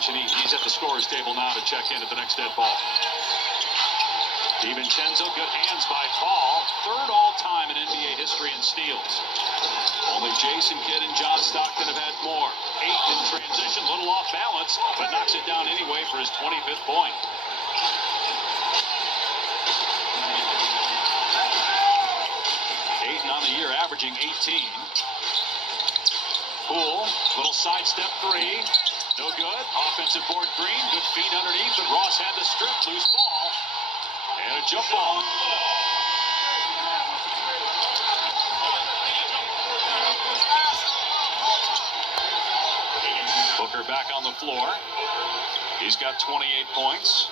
bench, and he's at the scorer's table now to check in at the next dead ball. DiVincenzo, good hands by Paul. Third all-time in NBA history in steals. Only Jason Kidd and John Stockton have had more. 8 in transition, little off balance, but knocks it down anyway for his 25th point. Ayton on the year, averaging 18. Poole, little sidestep three. No good. Offensive board Green. Good feet underneath, but Ross had the strip. Loose ball. And a jump ball. Booker back on the floor. He's got 28 points.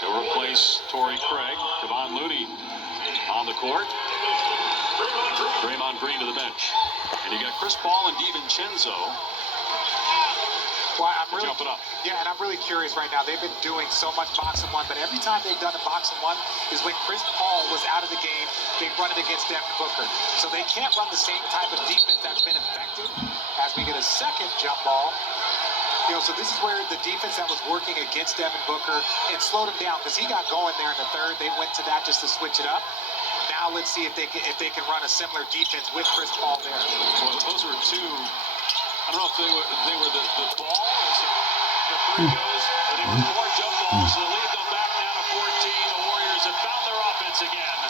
He'll replace Torrey Craig. Kevon Looney on the court. Draymond Green to the bench. And you got Chris Paul and DiVincenzo. Well, I'm really jumping up. Yeah, and I'm really curious right now. They've been doing so much box and one, but every time they've done a box and one is when Chris Paul was out of the game, they run it against Devin Booker. So they can't run the same type of defense that's been effective. As we get a second jump ball, so this is where the defense that was working against Devin Booker, it slowed him down because he got going there in the third. They went to that just to switch it up. Now let's see if they can run a similar defense with Chris Paul there. Well, those were two. I don't know if they were the ball as the three goes, but they were 4 jump balls. The lead them back down to 14. The Warriors have found their offense again.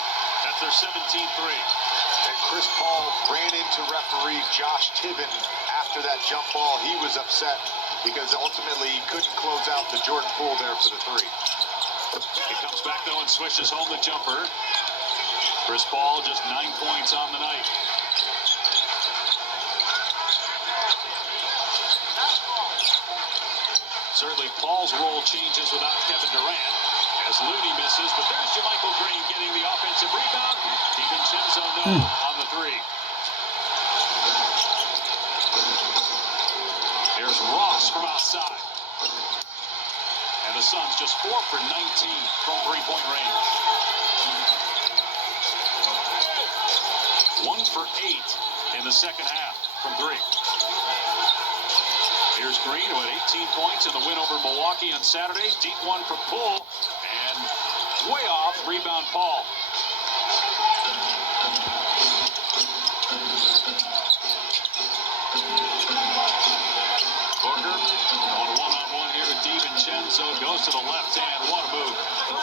That's their 17th three. And Chris Paul ran into referee Josh Tibbin after that jump ball. He was upset because ultimately he couldn't close out the Jordan Poole there for the three. He comes back though and swishes home the jumper. Chris Paul just 9 points on the night. Certainly Paul's role changes without Kevin Durant as Looney misses, but there's JaMychal Green getting the offensive rebound. DiVincenzo on the three. There's Ross from outside. And the Suns just 4 for 19 from three-point range. 1 for 8 in the second half from three. Here's Green, who had 18 points in the win over Milwaukee on Saturday. Deep one for Poole, and way off, rebound Paul. Booker going one-on-one here with DiVincenzo, goes to the left hand. What a move.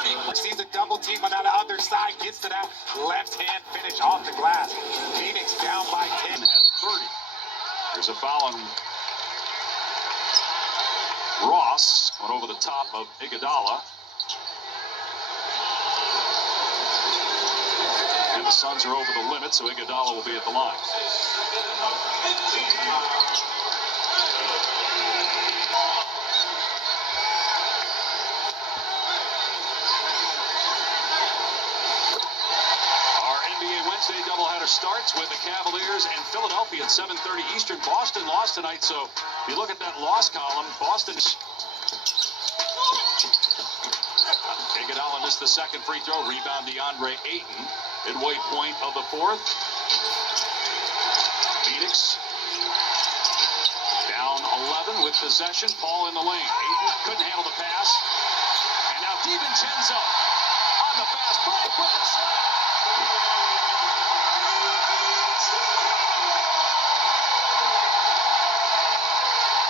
30. Sees a double team on the other side, gets to that left hand finish off the glass. Phoenix down by 10. At 30. There's a foul on Ross, went over the top of Iguodala. And the Suns are over the limit, so Iguodala will be at the line. Wednesday doubleheader starts with the Cavaliers and Philadelphia at 7:30 Eastern. Boston lost tonight, so if you look at that loss column, Boston. Iguodala missed the second free throw. Rebound DeAndre Ayton. Midway point of the fourth. Phoenix down 11 with possession. Paul in the lane. Ayton couldn't handle the pass. And now DiVincenzo on the fast break with the slam.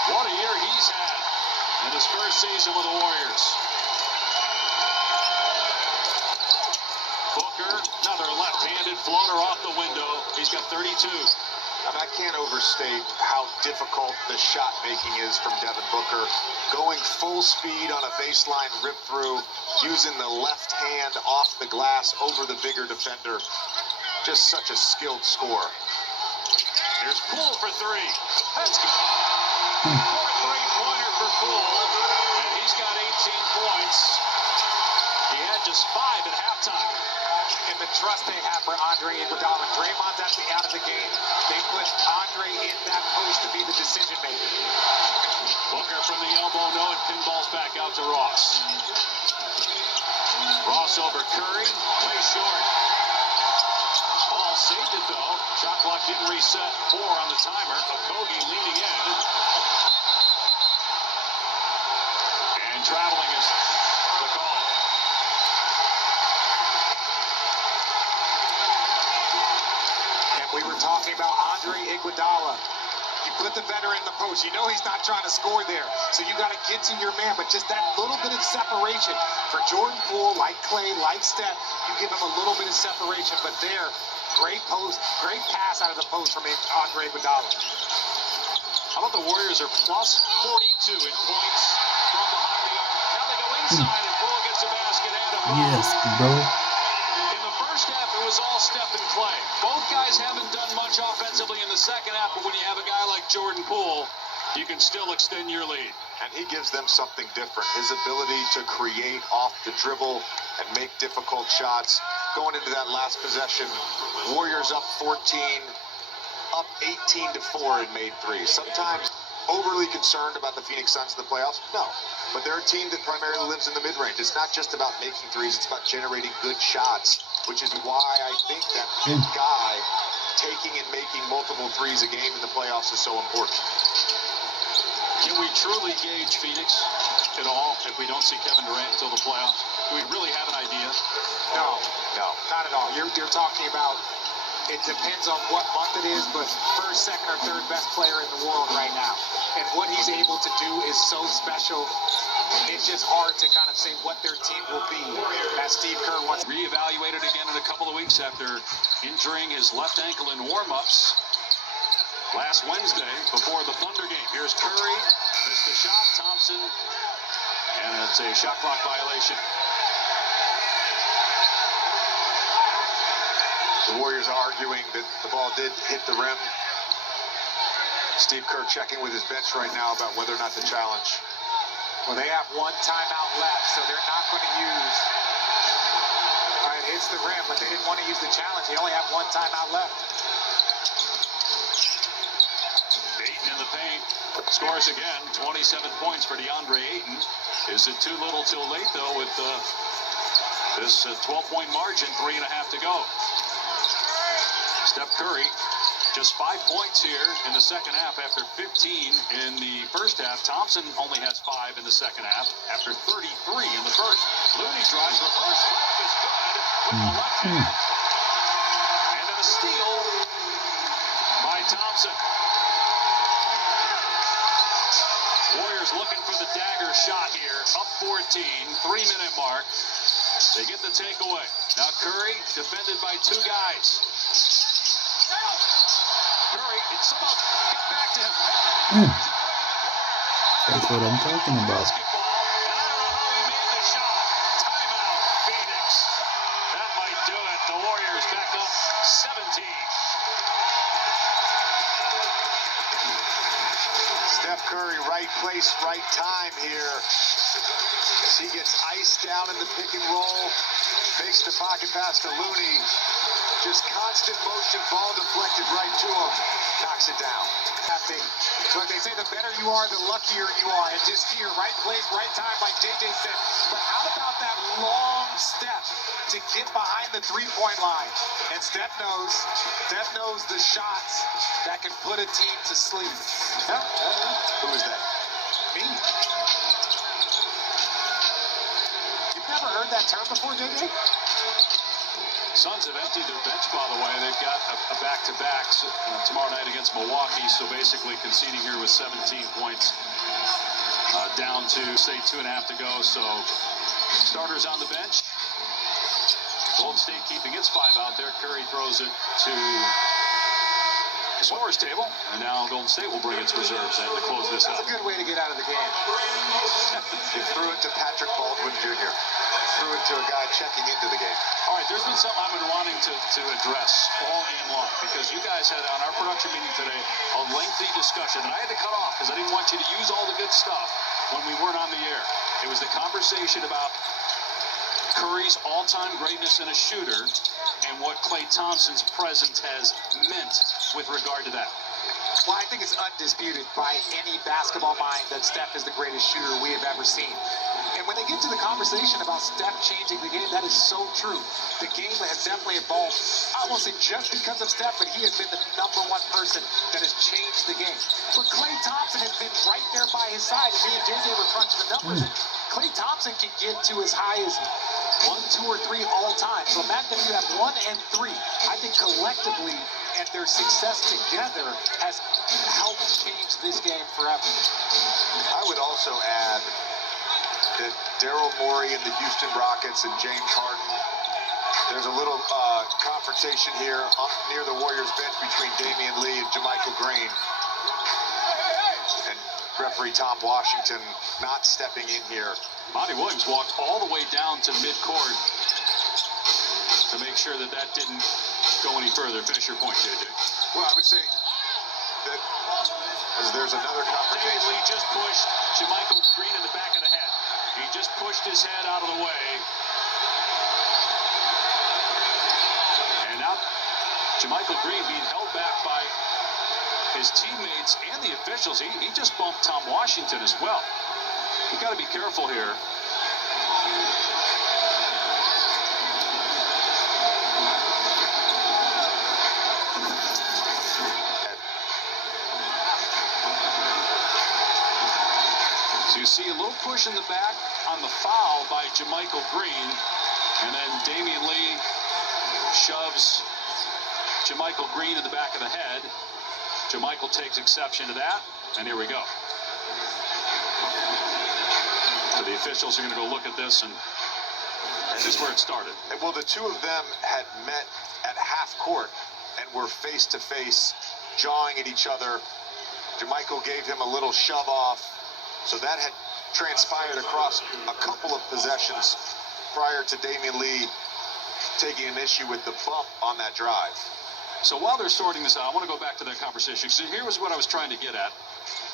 What a year he's had in his first season with the Warriors. Booker, another left-handed floater off the window. He's got 32. And I can't overstate how difficult the shot making is from Devin Booker. Going full speed on a baseline rip through, using the left hand off the glass over the bigger defender. Just such a skilled scorer. Here's Poole for three. That's good. Fourth three-pointer for Poole, and he's got 18 points. He had just 5 at halftime. And the trust they have for Andre Iguodala. Draymond's actually out of the game. They put Andre in that post to be the decision maker. Booker from the elbow, no, it pinballs back out to Ross. Ross over Curry, way short. Paul saved it though. Shot clock didn't reset. 4 on the timer. Okogie leaning in. Iguodala. You put the veteran in the post. You know he's not trying to score there. So you got to get to your man. But just that little bit of separation for Jordan Poole, like Clay, like Steph, you give him a little bit of separation. But there, great post, great pass out of the post from Andre Iguodala. How about the Warriors are plus 42 in points from behind the arc. Now they go inside and Poole gets a basket and a foul. Yes, bro. In the first half, it was all Steph and Clay. Both guys haven't done much offensively in the second half, but when you have a guy like Jordan Poole, you can still extend your lead. And he gives them something different. His ability to create off the dribble and make difficult shots. Going into that last possession, Warriors up 14, up 18-4 and made three. Sometimes overly concerned about the Phoenix Suns in the playoffs? No. But they're a team that primarily lives in the mid-range. It's not just about making threes, it's about generating good shots, which is why I think that guy taking and making multiple threes a game in the playoffs is so important. Can we truly gauge Phoenix at all if we don't see Kevin Durant until the playoffs? Do we really have an idea? No, not at all. You're talking about, it depends on what month it is, but first, second, or third best player in the world right now. And what he's able to do is so special. It's just hard to kind of say what their team will be, as Steve Kerr wants. Reevaluated again in a couple of weeks after injuring his left ankle in warm-ups last Wednesday before the Thunder game. Here's Curry, missed the shot, Thompson, and it's a shot clock violation. The Warriors are arguing that the ball did hit the rim. Steve Kerr checking with his bench right now about whether or not to challenge. Well, they have one timeout left, so they're not going to use. All right, it hits the rim, but they didn't want to use the challenge. They only have one timeout left. Ayton in the paint, scores again, 27 points for DeAndre Ayton. Is it too little too late, though, with this 12-point margin, 3.5 to go? Steph Curry, just 5 points here in the second half after 15 in the first half. Thompson only has 5 in the second half after 33 in the first. Looney drives, reverse layup is good with the left hand. And then a steal by Thompson. Warriors looking for the dagger shot here. Up 14, 3-minute mark. They get the takeaway. Now Curry defended by 2 guys. Curry, it somehow got back to him. That's what I'm talking about. Basketball, and I don't know how he made the shot. Timeout, Phoenix. That might do it. The Warriors back up 17. Steph Curry, right place, right time here. As he gets iced down in the pick and roll, makes the pocket pass to Looney. Just constant motion, ball deflected right to him. Knocks it down. Look, they say the better you are, the luckier you are. And just here, right place, right time, like JJ said. But how about that long step to get behind the three-point line? And Steph knows the shots that can put a team to sleep. Yeah. Who is that? Me. You've never heard that term before, JJ? Suns have emptied their bench, by the way. They've got a back-to-back tomorrow night against Milwaukee, so basically conceding here with 17 points, down to, say, 2.5 to go. So starters on the bench. Golden State keeping its 5 out there. Curry throws it to the scorer's table, and now Golden State will bring its reserves in to close this out. That's a good way to get out of the game. They threw it to Patrick Baldwin Jr. Threw it to a guy checking into the game. All right, there's been something I've been wanting to address all game long, because you guys had on our production meeting today a lengthy discussion that I had to cut off because I didn't want you to use all the good stuff when we weren't on the air. It was the conversation about Curry's all-time greatness in a shooter and what Klay Thompson's presence has meant with regard to that. Well, I think it's undisputed by any basketball mind that Steph is the greatest shooter we have ever seen. And when they get to the conversation about Steph changing the game, that is so true. The game has definitely evolved. I won't say just because of Steph, but he has been the #1 person that has changed the game. But Klay Thompson has been right there by his side. And me and JJ were crunching the numbers. And Klay Thompson can get to as high as 1, 2, or 3 all time. So imagine if you have 1 and 3. I think collectively and their success together has helped change this game forever. I would also add that Daryl Morey and the Houston Rockets and James Harden, there's a little confrontation here near the Warriors bench between Damian Lee and JaMychal Green. And referee Tom Washington not stepping in here. Monty Williams walked all the way down to midcourt to make sure that that didn't go any further. Finish your point, JJ. Well, I would say that as there's another Damian confrontation. Lee just pushed JaMychal Green in the back of the head. He just pushed his head out of the way. And now JaMychal Green being held back by his teammates and the officials. He just bumped Tom Washington as well. You got to be careful here. So you see a little push in the back on the foul by JaMychal Green, and then Damian Lee shoves JaMychal Green in the back of the head. JaMychal takes exception to that, and here we go. So the officials are going to go look at this, and this is where it started. Well, the two of them had met at half court and were face to face, jawing at each other. JaMychal gave him a little shove off. So that had transpired across a couple of possessions prior to Damian Lee taking an issue with the bump on that drive. So while they're sorting this out, I want to go back to that conversation. So here was what I was trying to get at.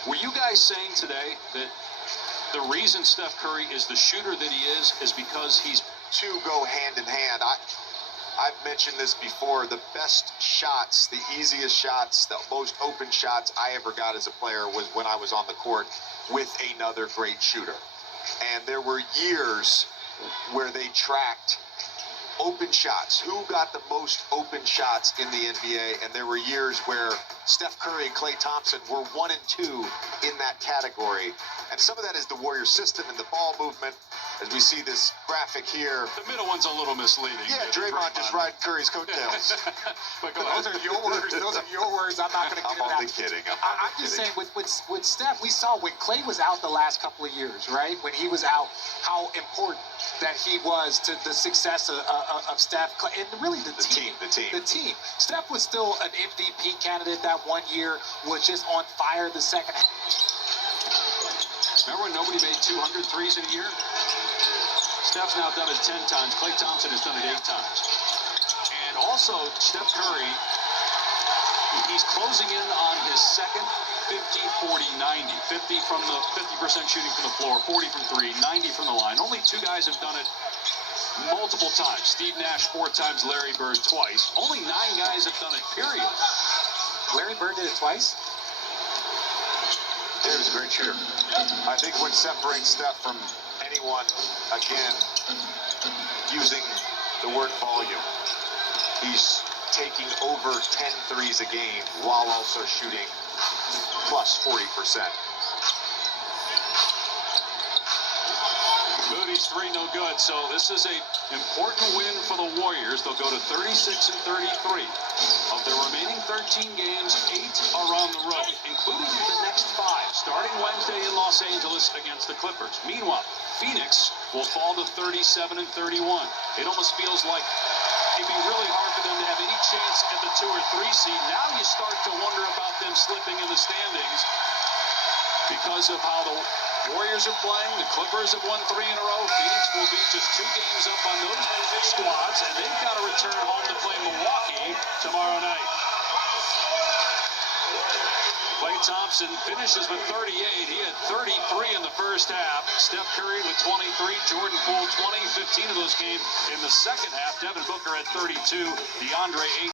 Were you guys saying today that the reason Steph Curry is the shooter that he is because he's... Two go hand in hand. I've mentioned this before. The best shots, the easiest shots, the most open shots I ever got as a player was when I was on the court with another great shooter. And there were years where they tracked open shots. Who got the most open shots in the NBA? And there were years where Steph Curry and Klay Thompson were 1 and 2 in that category. And some of that is the Warriors system and the ball movement. As we see this graphic here. The middle one's a little misleading. Yeah, Draymond just riding Curry's coattails. But go Those are your words. Those are your words. I'm not going to get I'm into only that. kidding. I'm just saying, with Steph, we saw when Klay was out the last couple of years, right? When he was out, how important that he was to the success of Steph, and really the team. The team. Steph was still an MVP candidate that one year, was just on fire the second half. Remember when nobody made 200 threes in a year? Steph's now done it 10 times. Klay Thompson has done it 8 times. And also, Steph Curry, he's closing in on his second 50-40-90. 50% shooting from the floor, 40 from 3, 90 from the line. Only 2 guys have done it multiple times. Steve Nash 4 times, Larry Bird twice. Only 9 guys have done it, period. Larry Bird did it twice? He was a great shooter. I think what separates Steph from anyone, again, using the word volume, he's taking over 10 threes a game while also shooting plus 40%. Moody's 3 no good, so this is a important win for the Warriors. They'll go to 36-33. Of their remaining 13 games, 8 are on the road, including the next 5, starting Wednesday in Los Angeles against the Clippers. Meanwhile, Phoenix will fall to 37-31. It almost feels like it'd be really hard for them to have any chance at the 2 or 3 seed. Now you start to wonder about them slipping in the standings because of how the Warriors are playing. The Clippers have won 3 in a row. Phoenix will be just 2 games up on those squads, and they've got to return home to play Milwaukee tomorrow night. Klay Thompson finishes with 38. He had 33 in the first half. Steph Curry with 23. Jordan Poole 20. 15 of those came in the second half. Devin Booker at 32. DeAndre 8.